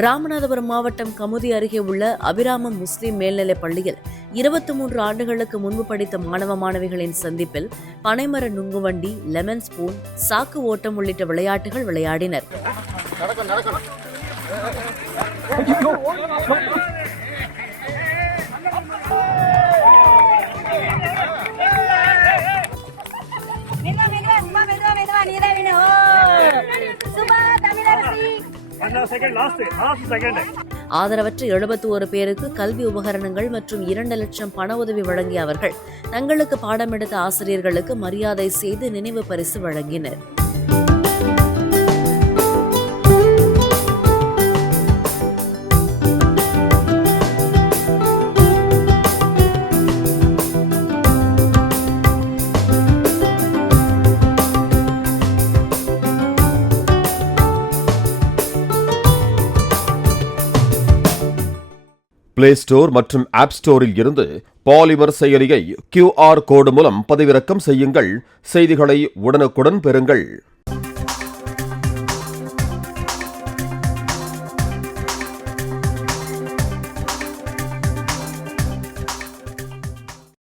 ராமநாதபுரம் மாவட்டம் கமுதி அருகே உள்ள அபிராமம் முஸ்லிம் மேல்நிலைப் பள்ளியில் 23 ஆண்டுகளுக்கு முன்பு படித்த மாணவ மாணவிகளின் சந்திப்பில் பனைமர நுங்குவண்டி, லெமன் ஸ்பூன், சாக்கு ஓட்டம் உள்ளிட்ட விளையாட்டுகள் விளையாடினர். ஆதரவற்ற 71 பேருக்கு கல்வி உபகரணங்கள் மற்றும் 2 லட்சம் பண உதவி வழங்கிய அவர்கள் தங்களுக்கு பாடமெடுத்த ஆசிரியர்களுக்கு மரியாதை செய்து நினைவு பரிசு வழங்கினர். பிளே ஸ்டோர் மற்றும் ஆப் ஸ்டோரில் இருந்து பாலிமர் செயலியை QR கோடு மூலம் பதிவிறக்கம் செய்யுங்கள். செய்திகளை உடனுக்குடன் பெறுங்கள்.